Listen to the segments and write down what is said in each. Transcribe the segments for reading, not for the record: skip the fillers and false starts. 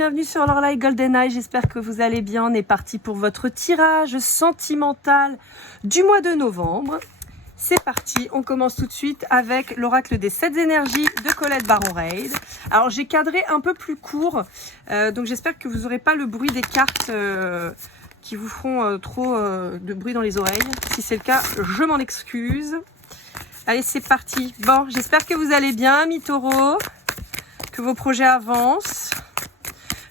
bienvenue sur Lorelai Golden Eye, j'espère que vous allez bien. On est parti pour votre tirage sentimental du mois de novembre. C'est parti, on commence tout de suite avec l'oracle des 7 énergies de Colette Baron-Reid. Alors j'ai cadré un peu plus court, donc j'espère que vous n'aurez pas le bruit des cartes qui vous feront trop de bruit dans les oreilles. Si c'est le cas, je m'en excuse. Allez, c'est parti. Bon, j'espère que vous allez bien, mes taureaux, que vos projets avancent.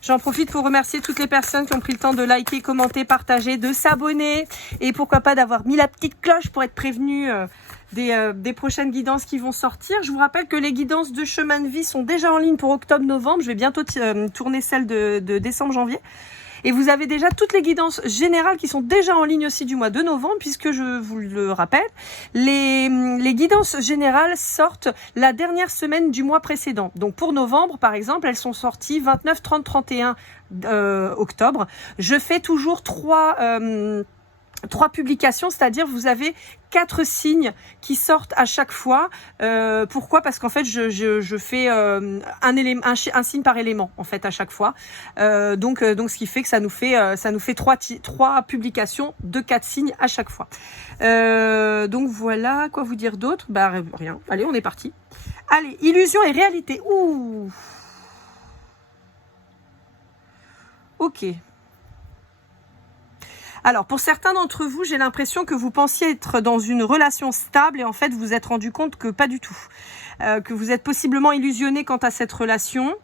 J'en profite pour remercier toutes les personnes qui ont pris le temps de liker, commenter, partager, de s'abonner et pourquoi pas d'avoir mis la petite cloche pour être prévenu des prochaines guidances qui vont sortir. Je vous rappelle que les guidances de chemin de vie sont déjà en ligne pour octobre-novembre. Je vais bientôt tourner celles de décembre-janvier. Et vous avez déjà toutes les guidances générales qui sont déjà en ligne aussi du mois de novembre, puisque je vous le rappelle, les guidances générales sortent la dernière semaine du mois précédent. Donc pour novembre, par exemple, elles sont sorties 29, 30, 31 octobre. Je fais toujours trois publications, c'est-à-dire vous avez 4 signes qui sortent à chaque fois. Pourquoi? Parce qu'en fait je fais un signe par élément en fait à chaque fois. Donc ce qui fait que ça nous fait 3 publications de 4 signes à chaque fois. Donc voilà, quoi vous dire d'autre? Bah rien. Allez, on est parti. Allez, illusion et réalité. Ouh. Ok. Alors, pour certains d'entre vous, j'ai l'impression que vous pensiez être dans une relation stable et en fait, vous vous êtes rendu compte que pas du tout. Que vous êtes possiblement illusionné quant à cette relation.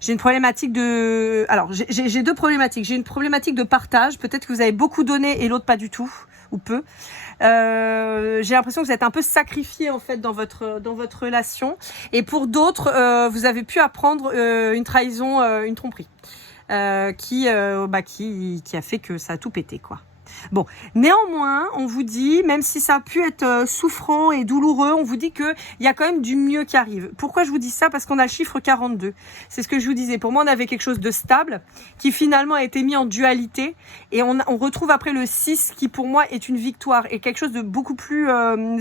J'ai une problématique de... Alors, j'ai 2 problématiques. J'ai une problématique de partage. Peut-être que vous avez beaucoup donné et l'autre pas du tout, ou peu. J'ai l'impression que vous êtes un peu sacrifié en fait dans votre relation. Et pour d'autres, vous avez pu apprendre une trahison, une tromperie. Qui a fait que ça a tout pété, quoi. Bon, néanmoins, on vous dit, même si ça a pu être souffrant et douloureux, on vous dit qu'il y a quand même du mieux qui arrive. Pourquoi je vous dis ça? Parce qu'on a le chiffre 42. C'est ce que je vous disais. Pour moi, on avait quelque chose de stable qui finalement a été mis en dualité et on retrouve après le 6 qui pour moi est une victoire et quelque chose de beaucoup plus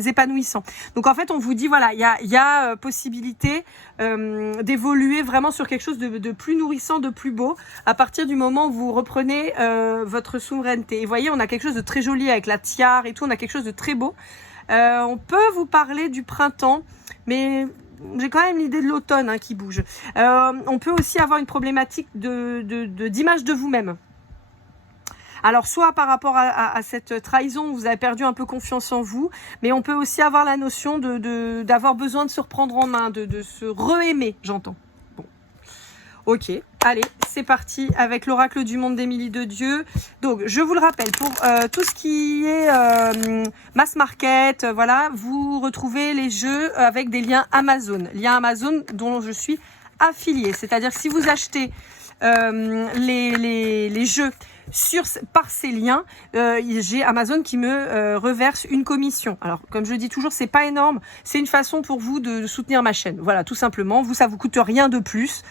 épanouissant. Donc en fait, on vous dit, voilà, il y a possibilité d'évoluer vraiment sur quelque chose de plus nourrissant, de plus beau à partir du moment où vous reprenez votre souveraineté. Et vous voyez, on a quelque chose de très joli avec la tiare et tout, on a quelque chose de très beau. On peut vous parler du printemps, mais j'ai quand même l'idée de l'automne qui bouge. On peut aussi avoir une problématique d'image de vous-même. Alors, soit par rapport à cette trahison, vous avez perdu un peu confiance en vous, mais on peut aussi avoir la notion d'avoir besoin de se reprendre en main, de se re-aimer, j'entends. Bon. Ok, allez, c'est parti avec l'oracle du monde d'Émilie de Dieu. Donc, je vous le rappelle, pour tout ce qui est mass market, voilà, vous retrouvez les jeux avec des liens Amazon. Liens Amazon dont je suis affiliée. C'est-à-dire, si vous achetez les jeux par ces liens, j'ai Amazon qui me reverse une commission. Alors, comme je le dis toujours, c'est pas énorme. C'est une façon pour vous de soutenir ma chaîne. Voilà, tout simplement. Vous, ça vous coûte rien de plus,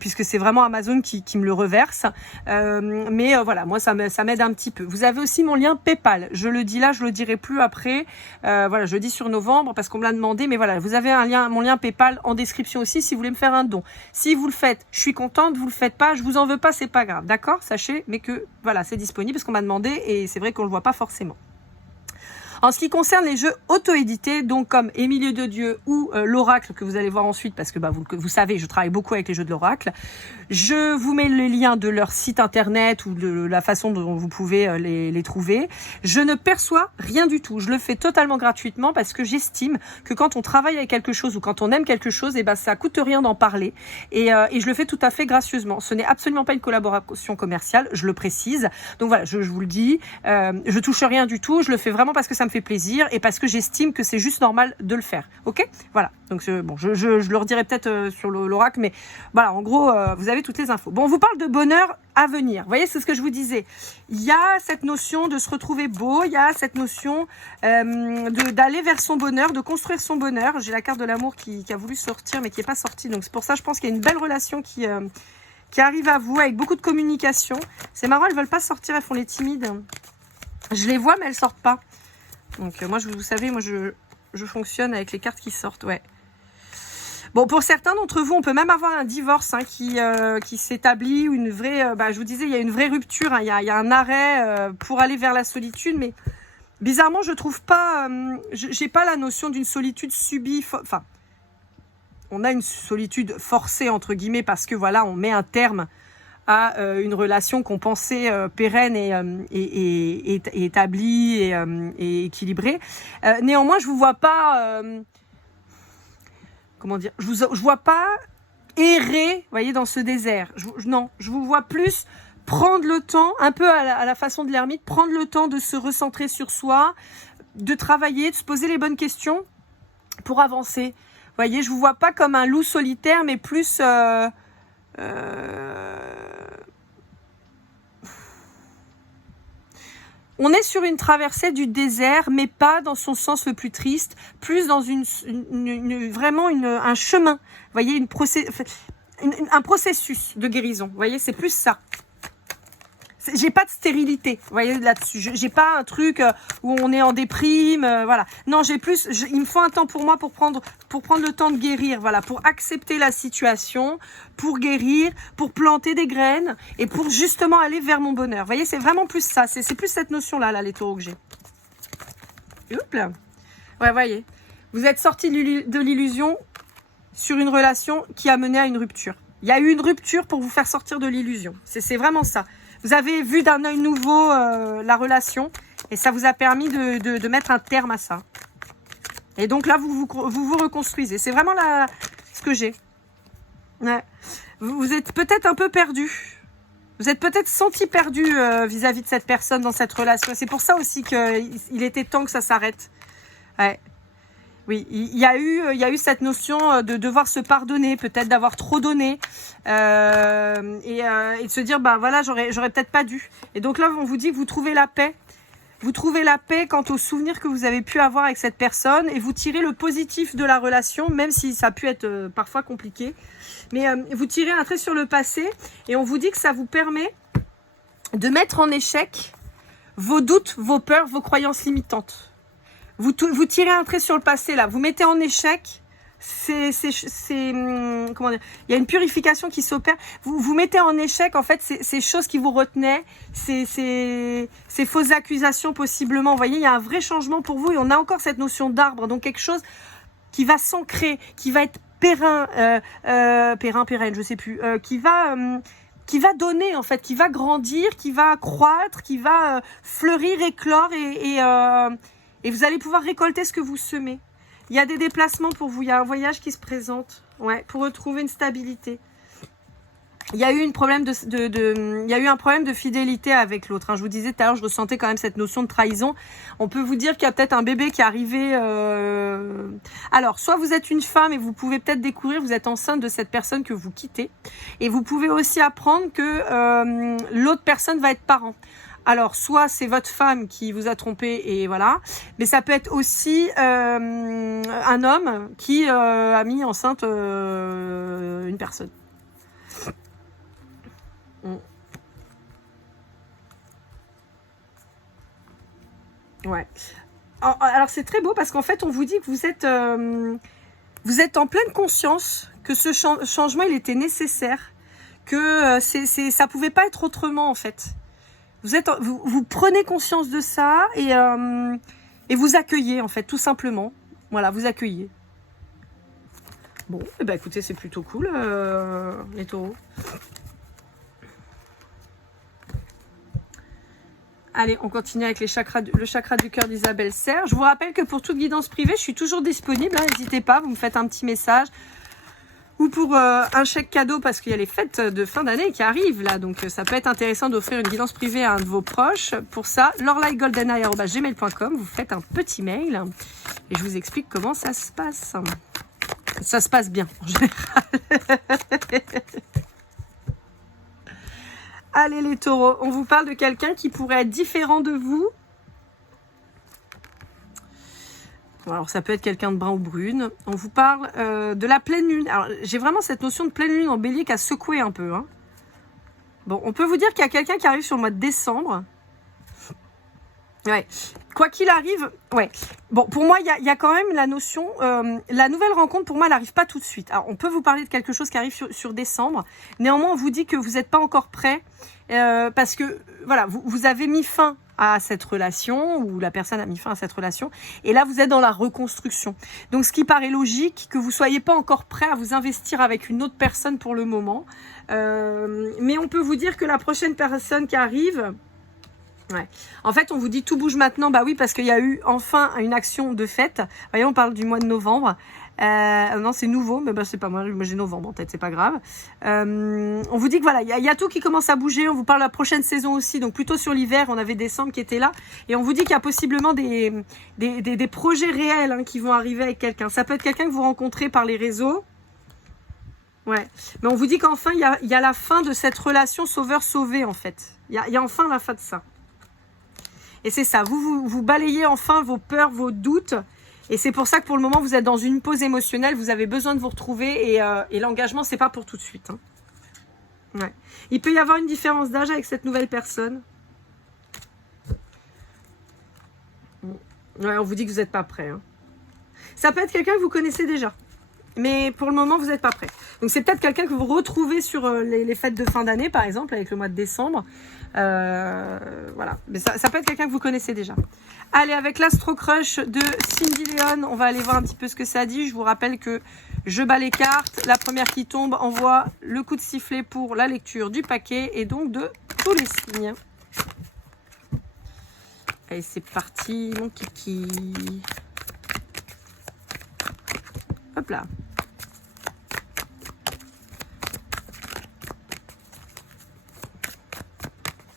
puisque c'est vraiment Amazon qui me le reverse. Mais voilà, moi, ça m'aide un petit peu. Vous avez aussi mon lien PayPal. Je le dis là, je le dirai plus après. Voilà, je le dis sur novembre parce qu'on me l'a demandé. Mais voilà, vous avez mon lien PayPal en description aussi si vous voulez me faire un don. Si vous le faites, je suis contente. Vous le faites pas, je vous en veux pas, c'est pas grave. D'accord? Sachez, mais que voilà, c'est disponible parce qu'on m'a demandé et c'est vrai qu'on le voit pas forcément. En ce qui concerne les jeux auto-édités, donc comme Émilie de Dieu ou l'Oracle que vous allez voir ensuite, parce que vous savez, je travaille beaucoup avec les jeux de l'Oracle, je vous mets le lien de leur site internet ou de la façon dont vous pouvez les trouver. Je ne perçois rien du tout, je le fais totalement gratuitement parce que j'estime que quand on travaille avec quelque chose ou quand on aime quelque chose, ça coûte rien d'en parler et je le fais tout à fait gracieusement. Ce n'est absolument pas une collaboration commerciale, je le précise. Donc voilà, je vous le dis, je touche rien du tout, je le fais vraiment parce que ça me fait plaisir et parce que j'estime que c'est juste normal de le faire. Ok, voilà. Donc bon, je le redirai peut-être sur l'oracle, mais voilà, en gros, vous avez toutes les infos. Bon, on vous parle de bonheur à venir. Vous voyez, c'est ce que je vous disais. Il y a cette notion de se retrouver beau, il y a cette notion d'aller vers son bonheur, de construire son bonheur. J'ai la carte de l'amour qui a voulu sortir, mais qui n'est pas sortie. Donc c'est pour ça, je pense qu'il y a une belle relation qui arrive à vous avec beaucoup de communication. C'est marrant, elles veulent pas sortir, elles font les timides. Je les vois, mais elles sortent pas. Donc moi, vous savez, moi je fonctionne avec les cartes qui sortent, ouais. Bon, pour certains d'entre vous, on peut même avoir un divorce hein, qui s'établit, ou une vraie, je vous disais, il y a une vraie rupture, hein, il y a un arrêt pour aller vers la solitude, mais bizarrement, je trouve pas, j'ai pas la notion d'une solitude subie, enfin, on a une solitude forcée, entre guillemets, parce que voilà, on met un terme à une relation qu'on pensait pérenne et établie et équilibrée. Néanmoins, je vous vois pas... comment dire, je vois pas errer, vous voyez, dans ce désert. Non, je vous vois plus prendre le temps, un peu à la façon de l'ermite, prendre le temps de se recentrer sur soi, de travailler, de se poser les bonnes questions pour avancer. Vous voyez, je vous vois pas comme un loup solitaire, mais plus... on est sur une traversée du désert, mais pas dans son sens le plus triste, plus dans vraiment un chemin, vous voyez, un processus de guérison, vous voyez, c'est plus ça. J'ai pas de stérilité, vous voyez, là-dessus. J'ai pas un truc où on est en déprime, voilà. Non, j'ai plus, il me faut un temps pour moi pour prendre le temps de guérir, voilà, pour accepter la situation, pour guérir, pour planter des graines et pour justement aller vers mon bonheur. Vous voyez, c'est vraiment plus ça, c'est plus cette notion-là, là, les taureaux que j'ai. Hop là. Ouais, voyez. Vous êtes sortis de l'illusion sur une relation qui a mené à une rupture. Il y a eu une rupture pour vous faire sortir de l'illusion. C'est vraiment ça. Vous avez vu d'un œil nouveau la relation et ça vous a permis de mettre un terme à ça. Et donc là, vous reconstruisez. C'est vraiment ce que j'ai. Ouais. Vous êtes peut-être un peu perdu. Vous êtes peut-être senti perdu vis-à-vis de cette personne dans cette relation. C'est pour ça aussi qu'il était temps que ça s'arrête. Ouais. Oui, il y a eu cette notion de devoir se pardonner, peut-être d'avoir trop donné, et de se dire, bah voilà, j'aurais peut-être pas dû. Et donc là, on vous dit que vous trouvez la paix. Vous trouvez la paix quant aux souvenirs que vous avez pu avoir avec cette personne, et vous tirez le positif de la relation, même si ça a pu être parfois compliqué. Mais vous tirez un trait sur le passé, et on vous dit que ça vous permet de mettre en échec vos doutes, vos peurs, vos croyances limitantes. Vous tirez un trait sur le passé, là. Vous mettez en échec. Comment dire, il y a une purification qui s'opère. Vous mettez en échec, en fait, ces choses qui vous retenaient, ces fausses accusations, possiblement. Vous voyez, il y a un vrai changement pour vous. Et on a encore cette notion d'arbre. Donc, quelque chose qui va s'ancrer, qui va être pérenne, je sais plus, qui va donner, en fait, qui va grandir, qui va croître, qui va fleurir, éclore et vous allez pouvoir récolter ce que vous semez. Il y a des déplacements pour vous. Il y a un voyage qui se présente. Ouais, pour retrouver une stabilité. Il y a eu un problème de fidélité avec l'autre. Hein. Je vous disais tout à l'heure, je ressentais quand même cette notion de trahison. On peut vous dire qu'il y a peut-être un bébé qui est arrivé. Alors, soit vous êtes une femme et vous pouvez peut-être découvrir, vous êtes enceinte de cette personne que vous quittez. Et vous pouvez aussi apprendre que l'autre personne va être parent. Alors, soit c'est votre femme qui vous a trompé et voilà, mais ça peut être aussi un homme qui a mis enceinte une personne. Ouais. Alors, c'est très beau parce qu'en fait, on vous dit que vous êtes en pleine conscience que ce changement, il était nécessaire, que ça pouvait pas être autrement, en fait. Vous prenez conscience de ça et vous accueillez, en fait, tout simplement. Voilà, vous accueillez. Bon, eh ben, écoutez, c'est plutôt cool, les taureaux. Allez, on continue avec le chakra du cœur d'Isabelle Serre. Je vous rappelle que pour toute guidance privée, je suis toujours disponible. Hein, n'hésitez pas, vous me faites un petit message. Ou pour un chèque cadeau, parce qu'il y a les fêtes de fin d'année qui arrivent là. Donc ça peut être intéressant d'offrir une guidance privée à un de vos proches. Pour ça, lorlaigoldeneye@gmail.com, vous faites un petit mail et je vous explique comment ça se passe. Ça se passe bien en général. Allez les taureaux, on vous parle de quelqu'un qui pourrait être différent de vous. Alors ça peut être quelqu'un de brun ou brune. On vous parle de la pleine lune. Alors j'ai vraiment cette notion de pleine lune en bélier qui a secoué un peu. Hein. Bon, on peut vous dire qu'il y a quelqu'un qui arrive sur le mois de décembre. Ouais. Quoi qu'il arrive, ouais. Bon, pour moi, il y a quand même la notion, la nouvelle rencontre, pour moi, elle n'arrive pas tout de suite. Alors, on peut vous parler de quelque chose qui arrive sur décembre. Néanmoins, on vous dit que vous n'êtes pas encore prêt parce que, voilà, vous avez mis fin à cette relation ou la personne a mis fin à cette relation. Et là, vous êtes dans la reconstruction. Donc, ce qui paraît logique, que vous soyez pas encore prêt à vous investir avec une autre personne pour le moment. Mais on peut vous dire que la prochaine personne qui arrive... Ouais. En fait, on vous dit tout bouge maintenant. Bah oui, parce qu'il y a eu enfin une action de fête. Voyez, on parle du mois de novembre. Non, c'est nouveau, mais bah, c'est pas moi. Moi, j'ai novembre en tête, c'est pas grave. On vous dit que voilà, il y a tout qui commence à bouger. On vous parle de la prochaine saison aussi. Donc, plutôt sur l'hiver, on avait décembre qui était là. Et on vous dit qu'il y a possiblement des projets réels hein, qui vont arriver avec quelqu'un. Ça peut être quelqu'un que vous rencontrez par les réseaux. Ouais. Mais on vous dit qu'enfin, il y a la fin de cette relation sauveur-sauvé, en fait. Il y a enfin la fin de ça. Et c'est ça, vous balayez enfin vos peurs, vos doutes. Et c'est pour ça que pour le moment, vous êtes dans une pause émotionnelle. Vous avez besoin de vous retrouver. Et l'engagement, c'est pas pour tout de suite. Hein. Ouais. Il peut y avoir une différence d'âge avec cette nouvelle personne. Ouais, on vous dit que vous n'êtes pas prêt. Hein. Ça peut être quelqu'un que vous connaissez déjà. Mais pour le moment, vous n'êtes pas prêt. Donc, c'est peut-être quelqu'un que vous retrouvez sur les fêtes de fin d'année, par exemple, avec le mois de décembre. Voilà. Mais ça peut être quelqu'un que vous connaissez déjà. Allez, avec l'Astro Crush de Cindy Leon, on va aller voir un petit peu ce que ça dit. Je vous rappelle que je bats les cartes. La première qui tombe envoie le coup de sifflet pour la lecture du paquet et donc de tous les signes. Allez, c'est parti, mon kiki. Hop là.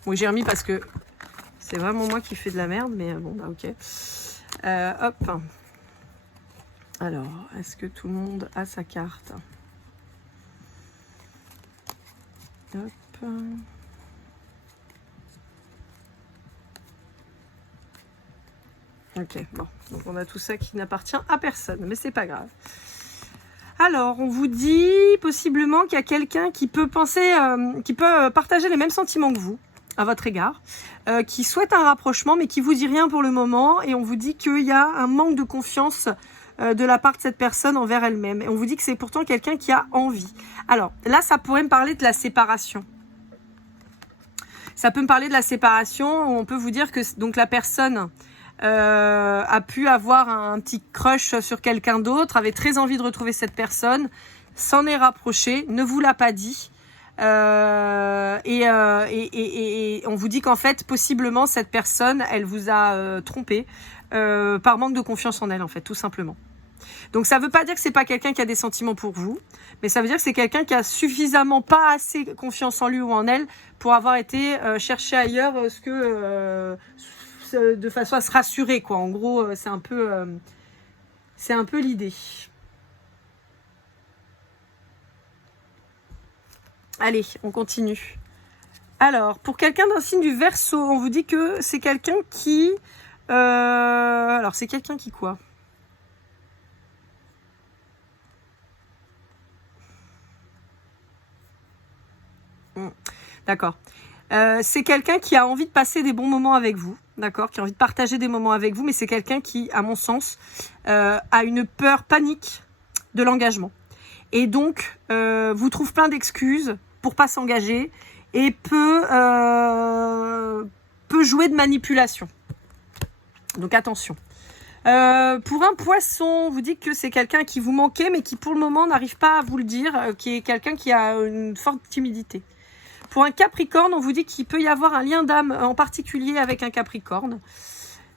Oui, j'ai remis parce que c'est vraiment moi qui fais de la merde, mais bon, bah ok. Hop. Alors, est-ce que tout le monde a sa carte? Hop. Ok, bon. Donc, on a tout ça qui n'appartient à personne, mais c'est pas grave. Alors, on vous dit possiblement qu'il y a quelqu'un qui peut penser, qui peut partager les mêmes sentiments que vous, à votre égard, qui souhaite un rapprochement, mais qui vous dit rien pour le moment. Et on vous dit qu'il y a un manque de confiance de la part de cette personne envers elle-même. Et on vous dit que c'est pourtant quelqu'un qui a envie. Alors, là, ça pourrait me parler de la séparation. Ça peut me parler de la séparation. On peut vous dire que donc la personne... a pu avoir un petit crush sur quelqu'un d'autre, avait très envie de retrouver cette personne, s'en est rapproché, ne vous l'a pas dit. Et on vous dit qu'en fait, possiblement, cette personne, elle vous a trompé par manque de confiance en elle, en fait, tout simplement. Donc, ça veut pas dire que c'est pas quelqu'un qui a des sentiments pour vous, mais ça veut dire que c'est quelqu'un qui a suffisamment pas assez confiance en lui ou en elle pour avoir été chercher ailleurs ce que... de façon à se rassurer, quoi. En gros, c'est un peu l'idée. Allez, on continue. Alors, pour quelqu'un d'un signe du Verseau, on vous dit que c'est quelqu'un qui... alors, c'est quelqu'un qui quoi? D'accord. C'est quelqu'un qui a envie de passer des bons moments avec vous, d'accord, qui a envie de partager des moments avec vous, mais c'est quelqu'un qui, à mon sens, a une peur panique de l'engagement. Et donc, vous trouve plein d'excuses pour pas s'engager et peut jouer de manipulation. Donc, attention. Pour un poisson, on vous dit que c'est quelqu'un qui vous manquait, mais qui, pour le moment, n'arrive pas à vous le dire, qui est quelqu'un qui a une forte timidité. Pour un Capricorne, on vous dit qu'il peut y avoir un lien d'âme en particulier avec un Capricorne.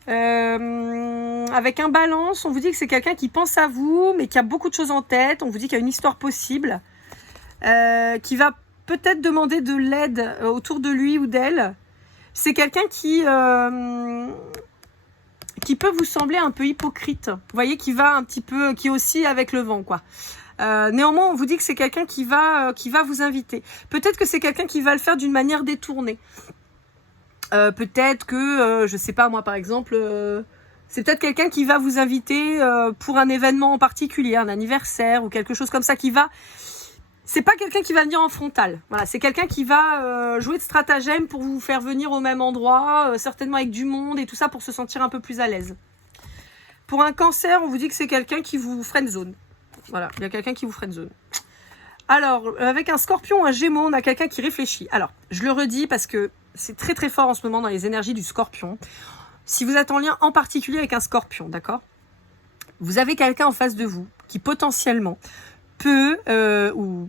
Avec un Balance, on vous dit que c'est quelqu'un qui pense à vous, mais qui a beaucoup de choses en tête. On vous dit qu'il y a une histoire possible, qui va peut-être demander de l'aide autour de lui ou d'elle. C'est quelqu'un qui peut vous sembler un peu hypocrite. Vous voyez, qui va un petit peu, qui oscille avec le vent, quoi. Néanmoins, on vous dit que c'est quelqu'un qui va vous inviter. Peut-être que c'est quelqu'un qui va le faire d'une manière détournée. Peut-être que, je sais pas moi par exemple, c'est peut-être quelqu'un qui va vous inviter pour un événement en particulier, un anniversaire ou quelque chose comme ça, qui va... c'est pas quelqu'un qui va venir en frontal. Voilà, c'est quelqu'un qui va jouer de stratagème pour vous faire venir au même endroit, certainement avec du monde et tout ça pour se sentir un peu plus à l'aise. Pour un cancer, on vous dit que c'est quelqu'un qui vous friendzone. Voilà, il y a quelqu'un qui vous friendzone. Alors, avec un scorpion, un gémeaux, on a quelqu'un qui réfléchit. Alors, je le redis parce que c'est très très fort en ce moment dans les énergies du scorpion. Si vous êtes en lien en particulier avec un scorpion, d'accord? Vous avez quelqu'un en face de vous qui potentiellement peut, ou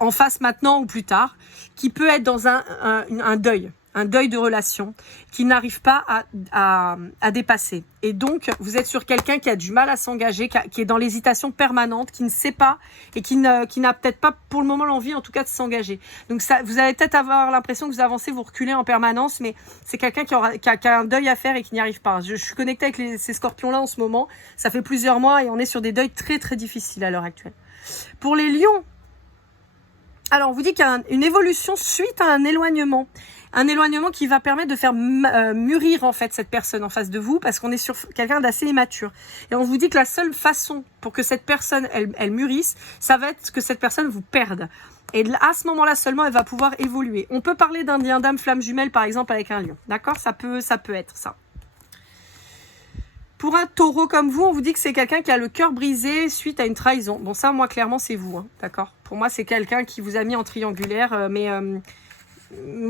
en face maintenant ou plus tard, qui peut être dans un deuil de relation, qui n'arrive pas à dépasser. Et donc, vous êtes sur quelqu'un qui a du mal à s'engager, qui est dans l'hésitation permanente, qui ne sait pas et qui n'a peut-être pas pour le moment l'envie en tout cas de s'engager. Donc ça, vous allez peut-être avoir l'impression que vous avancez, vous reculez en permanence, mais c'est quelqu'un qui a un deuil à faire et qui n'y arrive pas. Je suis connectée avec ces scorpions-là en ce moment, ça fait plusieurs mois et on est sur des deuils très très difficiles à l'heure actuelle. Pour les lions, alors on vous dit qu'il y a une évolution suite à un éloignement. Un éloignement qui va permettre de faire mûrir en fait cette personne en face de vous parce qu'on est sur quelqu'un d'assez immature. Et on vous dit que la seule façon pour que cette personne elle mûrisse, ça va être que cette personne vous perde. Et à ce moment-là seulement, elle va pouvoir évoluer. On peut parler d'un lien d'âme flamme jumelle par exemple avec un lion. D'accord? Ça peut être ça. Pour un taureau comme vous, on vous dit que c'est quelqu'un qui a le cœur brisé suite à une trahison. Bon ça, moi clairement c'est vous, hein, d'accord? Pour moi c'est quelqu'un qui vous a mis en triangulaire, mais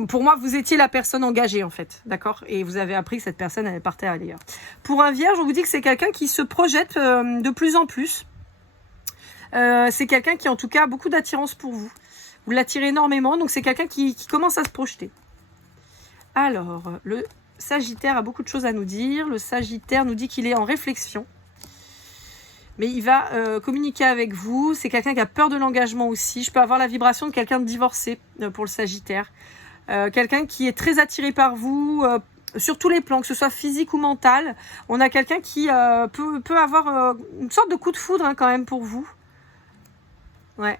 pour moi vous étiez la personne engagée en fait, d'accord? Et vous avez appris que cette personne elle partait ailleurs. Pour un vierge, on vous dit que c'est quelqu'un qui se projette de plus en plus. C'est quelqu'un qui en tout cas a beaucoup d'attirance pour vous. Vous l'attirez énormément, donc c'est quelqu'un qui commence à se projeter. Alors, le Sagittaire a beaucoup de choses à nous dire. Le Sagittaire nous dit qu'il est en réflexion. Mais il va communiquer avec vous. C'est quelqu'un qui a peur de l'engagement aussi. Je peux avoir la vibration de quelqu'un de divorcé pour le Sagittaire. Quelqu'un qui est très attiré par vous sur tous les plans, que ce soit physique ou mental. On a quelqu'un qui peut avoir une sorte de coup de foudre hein, quand même pour vous. Ouais.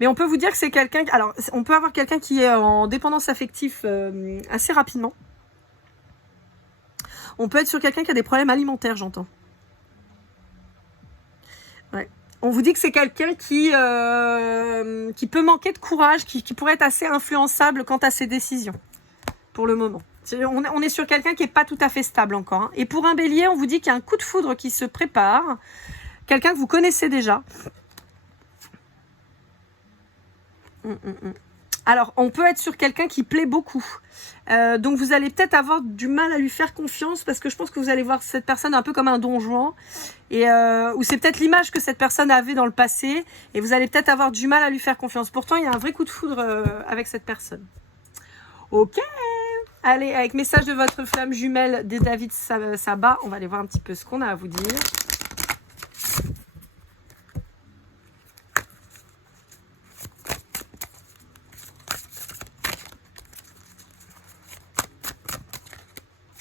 Mais on peut vous dire que c'est quelqu'un... Alors, on peut avoir quelqu'un qui est en dépendance affective assez rapidement. On peut être sur quelqu'un qui a des problèmes alimentaires, j'entends. Ouais. On vous dit que c'est quelqu'un qui peut manquer de courage, qui pourrait être assez influençable quant à ses décisions, pour le moment. On est sur quelqu'un qui n'est pas tout à fait stable encore. Hein. Et pour un bélier, on vous dit qu'il y a un coup de foudre qui se prépare. Quelqu'un que vous connaissez déjà. Alors, on peut être sur quelqu'un qui plaît beaucoup. Donc, vous allez peut-être avoir du mal à lui faire confiance parce que je pense que vous allez voir cette personne un peu comme un don Juan. Ou c'est peut-être l'image que cette personne avait dans le passé et vous allez peut-être avoir du mal à lui faire confiance. Pourtant, il y a un vrai coup de foudre avec cette personne. Ok. Allez, avec message de votre flamme jumelle des David Saba, on va aller voir un petit peu ce qu'on a à vous dire.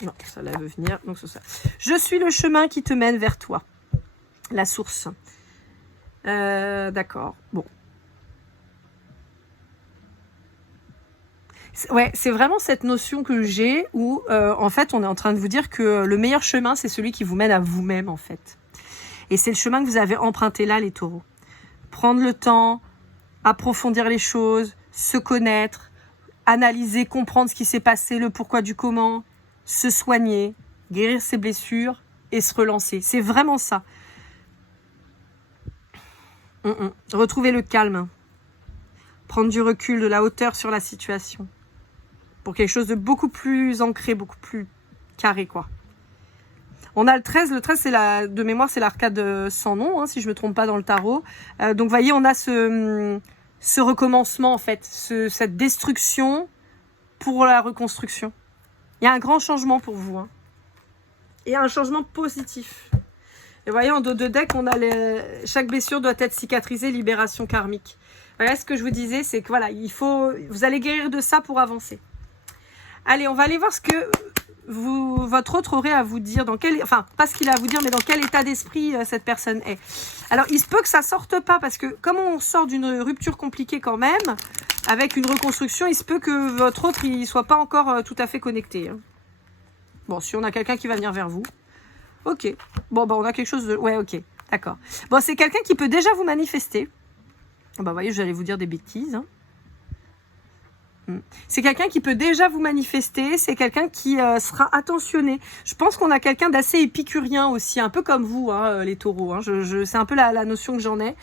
Non, ça là veut venir. Donc c'est ça. Je suis le chemin qui te mène vers toi. La source. D'accord. Bon. Ouais, c'est vraiment cette notion que j'ai où, en fait, on est en train de vous dire que le meilleur chemin, c'est celui qui vous mène à vous-même, en fait. Et c'est le chemin que vous avez emprunté là, les taureaux. Prendre le temps, approfondir les choses, se connaître, analyser, comprendre ce qui s'est passé, le pourquoi du comment, se soigner, guérir ses blessures et se relancer. C'est vraiment ça. Retrouver le calme. Prendre du recul, de la hauteur sur la situation. Pour quelque chose de beaucoup plus ancré, beaucoup plus carré, quoi. On a le 13. Le 13, de mémoire, c'est l'arcade sans nom, hein, si je ne me trompe pas dans le tarot. Donc, vous voyez, on a ce recommencement, en fait. Cette destruction pour la reconstruction. Il y a un grand changement pour vous. Hein. Et un changement positif. Et vous voyez, en dos de deck, on a chaque blessure doit être cicatrisée, libération karmique. Voilà, ce que je vous disais, c'est que voilà, vous allez guérir de ça pour avancer. Allez, on va aller voir ce que votre autre aurait à vous dire. Pas ce qu'il a à vous dire, mais dans quel état d'esprit cette personne est. Alors, il se peut que ça sorte pas, parce que comme on sort d'une rupture compliquée quand même, avec une reconstruction, il se peut que votre autre, il soit pas encore tout à fait connecté. Hein. Bon, si on a quelqu'un qui va venir vers vous. Ok. Bon, bah, on a quelque chose de... Ouais, ok. D'accord. Bon, c'est quelqu'un qui peut déjà vous manifester. Bah, vous voyez, j'allais vous dire des bêtises. Hein. C'est quelqu'un qui peut déjà vous manifester, c'est quelqu'un qui sera attentionné. Je pense qu'on a quelqu'un d'assez épicurien aussi, un peu comme vous, hein, les taureaux. Hein. C'est un peu la notion que j'en ai.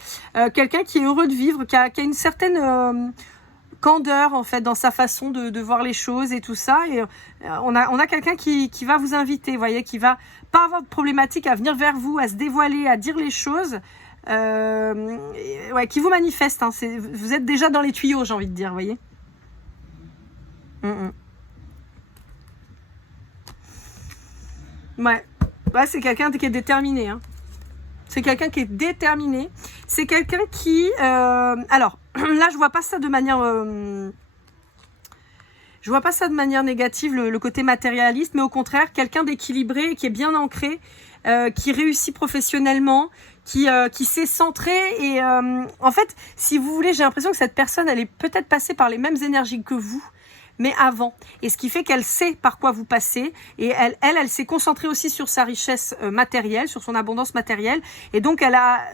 Quelqu'un qui est heureux de vivre, qui a une certaine candeur en fait dans sa façon de voir les choses et tout ça. Et on a quelqu'un qui va vous inviter, vous voyez, qui va pas avoir de problématique à venir vers vous, à se dévoiler, à dire les choses. Ouais, qui vous manifeste. Hein. Vous êtes déjà dans les tuyaux, j'ai envie de dire, vous voyez. Ouais, c'est quelqu'un qui est déterminé. Hein. C'est quelqu'un qui est déterminé. C'est quelqu'un qui... alors, là, je vois pas ça de manière... je vois pas ça de manière négative, le côté matérialiste, mais au contraire, quelqu'un d'équilibré, qui est bien ancré, qui réussit professionnellement, qui s'est centré. Et en fait, si vous voulez, j'ai l'impression que cette personne, elle est peut-être passée par les mêmes énergies que vous, mais avant. Et ce qui fait qu'elle sait par quoi vous passez. Et elle s'est concentrée aussi sur sa richesse matérielle, sur son abondance matérielle. Et donc,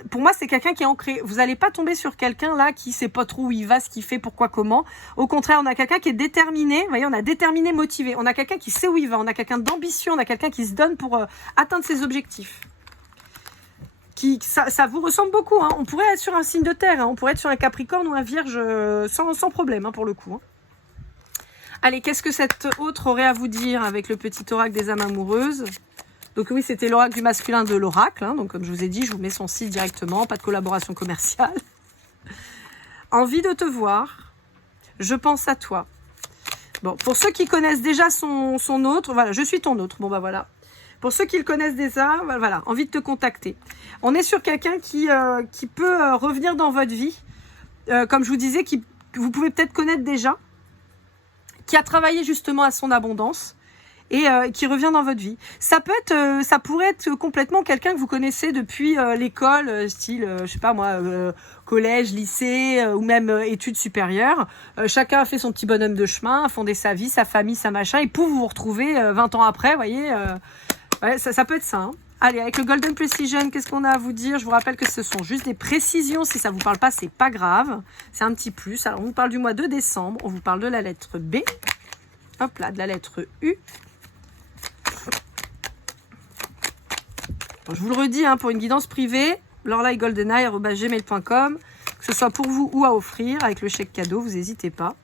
pour moi, c'est quelqu'un qui est ancré. Vous n'allez pas tomber sur quelqu'un là qui sait pas trop où il va, ce qu'il fait, pourquoi, comment. Au contraire, on a quelqu'un qui est déterminé. Vous voyez, on a déterminé, motivé. On a quelqu'un qui sait où il va. On a quelqu'un d'ambitieux. On a quelqu'un qui se donne pour atteindre ses objectifs. Ça vous ressemble beaucoup. Hein. On pourrait être sur un signe de terre. Hein. On pourrait être sur un Capricorne ou un Vierge sans problème, hein, pour le coup. Hein. Allez, qu'est-ce que cette autre aurait à vous dire avec le petit oracle des âmes amoureuses? Donc oui, c'était l'oracle du masculin de l'oracle. Hein, donc comme je vous ai dit, je vous mets son site directement, pas de collaboration commerciale. Envie de te voir, je pense à toi. Bon, pour ceux qui connaissent déjà son autre, voilà, je suis ton autre. Bon, bah voilà. Pour ceux qui le connaissent déjà, voilà, envie de te contacter. On est sur quelqu'un qui peut revenir dans votre vie, comme je vous disais, que vous pouvez peut-être connaître déjà, qui a travaillé justement à son abondance et qui revient dans votre vie. Ça pourrait être complètement quelqu'un que vous connaissez depuis l'école, style, je sais pas moi, collège, lycée ou même études supérieures. Chacun a fait son petit bonhomme de chemin, a fondé sa vie, sa famille, sa machin, et pour vous retrouver 20 ans après, vous voyez, ouais, ça peut être ça. Hein. Allez, avec le Golden Precision, qu'est-ce qu'on a à vous dire? Je vous rappelle que ce sont juste des précisions. Si ça ne vous parle pas, c'est pas grave. C'est un petit plus. Alors, on vous parle du mois de décembre. On vous parle de la lettre B. Hop là, de la lettre U. Bon, je vous le redis, hein, pour une guidance privée, lorlaigoldeneye@gmail.com, que ce soit pour vous ou à offrir, avec le chèque cadeau, vous n'hésitez pas.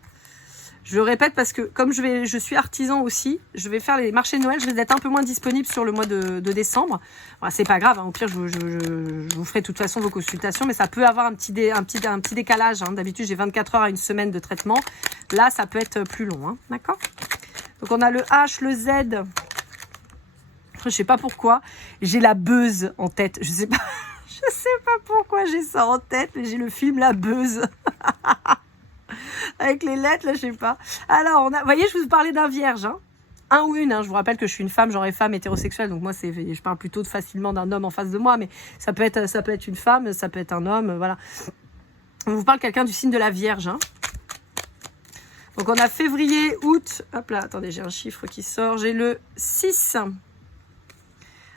Je le répète parce que comme je suis artisan aussi, je vais faire les marchés de Noël, je vais être un peu moins disponible sur le mois de décembre. Voilà, c'est pas grave, hein, au pire je vous ferai de toute façon vos consultations, mais ça peut avoir un petit décalage. Hein. D'habitude j'ai 24 heures à une semaine de traitement. Là ça peut être plus long, hein, d'accord? Donc on a le H, le Z. Je sais pas pourquoi, j'ai la Beuse en tête. Je sais pas pourquoi j'ai ça en tête, mais j'ai le film La Beuse. Avec les lettres, là, je sais pas. Alors, vous voyez, je vous parlais d'un vierge, hein. Un ou une, hein. Je vous rappelle que je suis une femme, genre femme hétérosexuelle, donc moi, je parle plutôt facilement d'un homme en face de moi, mais ça peut être une femme, ça peut être un homme, voilà. On vous parle quelqu'un du signe de la Vierge, hein. Donc, on a février, août, hop là, attendez, j'ai un chiffre qui sort, j'ai le 6.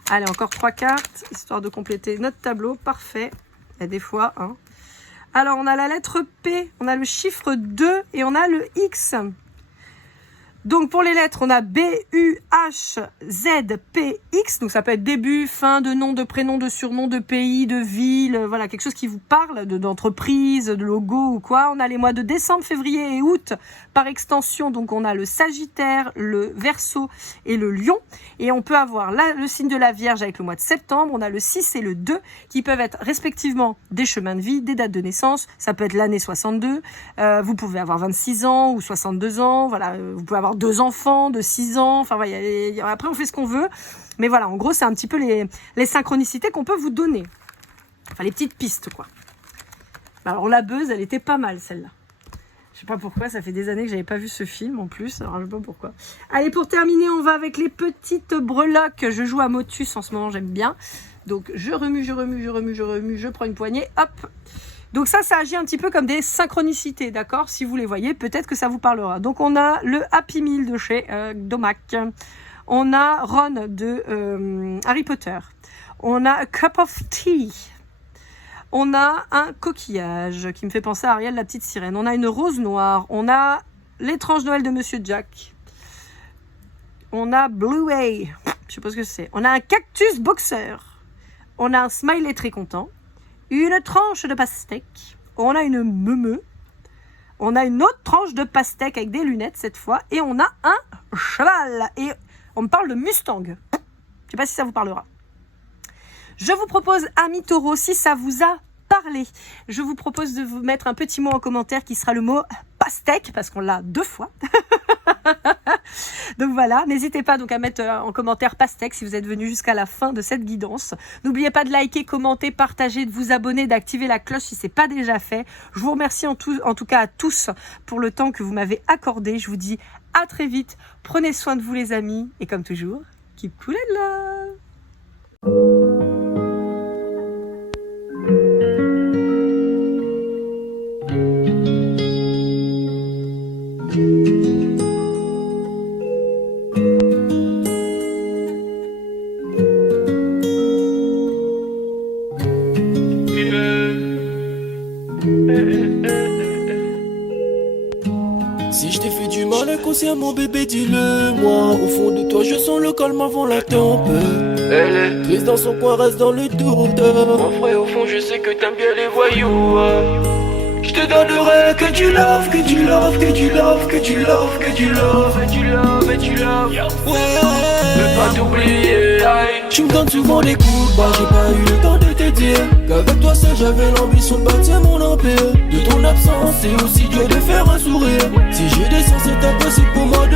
Allez, encore 3 cartes, histoire de compléter notre tableau, parfait. Et des fois, hein. Alors, on a la lettre P, on a le chiffre 2 et on a le X. Donc, pour les lettres, on a B, U, H, Z, P, X. Donc, ça peut être début, fin, de nom, de prénom, de surnom, de pays, de ville. Voilà, quelque chose qui vous parle d'entreprise, de logo ou quoi. On a les mois de décembre, février et août par extension. Donc, on a le Sagittaire, le Verseau et le Lion. Et on peut avoir là le signe de la Vierge avec le mois de septembre. On a le 6 et le 2 qui peuvent être respectivement des chemins de vie, des dates de naissance. Ça peut être l'année 62. Vous pouvez avoir 26 ans ou 62 ans. Voilà, vous pouvez avoir 2 enfants de 6 ans. Enfin, voilà, après, on fait ce qu'on veut. Mais voilà, en gros, c'est un petit peu les synchronicités qu'on peut vous donner. Enfin, les petites pistes, quoi. Alors, la Beuse, elle était pas mal, celle-là. Je sais pas pourquoi, ça fait des années que j'avais pas vu ce film, en plus. Alors, je sais pas pourquoi. Allez, pour terminer, on va avec les petites breloques. Je joue à Motus en ce moment, j'aime bien. Donc, je remue, je prends une poignée, hop. Donc ça agit un petit peu comme des synchronicités, d'accord? Si vous les voyez, peut-être que ça vous parlera. Donc on a le Happy Meal de chez Domac. On a Ron de Harry Potter. On a A Cup of Tea. On a un coquillage qui me fait penser à Ariel, la petite sirène. On a une rose noire. On a l'étrange Noël de Monsieur Jack. On a Blue Way. Je sais pas ce que c'est. On a un cactus boxeur. On a un smiley très content. Une tranche de pastèque. On a une meumeu. On a une autre tranche de pastèque avec des lunettes cette fois. Et on a un cheval. Et on me parle de Mustang. Je sais pas si ça vous parlera. Je vous propose, amis taureaux, si ça vous a parlé, je vous propose de vous mettre un petit mot en commentaire qui sera le mot pastèque, parce qu'on l'a 2 fois. Donc voilà, n'hésitez pas donc à mettre en commentaire pastèque si vous êtes venu jusqu'à la fin de cette guidance. N'oubliez pas de liker, commenter, partager, de vous abonner, d'activer la cloche si ce n'est pas déjà fait. Je vous remercie en tout cas à tous pour le temps que vous m'avez accordé. Je vous dis à très vite. Prenez soin de vous les amis. Et comme toujours, keep cool and love. Si je t'ai fait du mal inconsciemment bébé dis-le moi. Au fond de toi je sens le calme avant la tempête. Elle est triste dans son coin, reste dans le doute. Mon frère au fond je sais que t'aimes bien les voyous. Je te donnerai que tu love, que tu love, que tu love, que tu love, que tu love, et tu love, et tu love. Ouais, ne pas t'oublier. Tu me donnes souvent des coups de barre, j'ai pas eu le temps de te dire qu'avec toi seul j'avais l'ambition de bâtir mon empire. De ton absence c'est aussi dur de faire un sourire. Si j'ai des sens c'est impossible pour moi de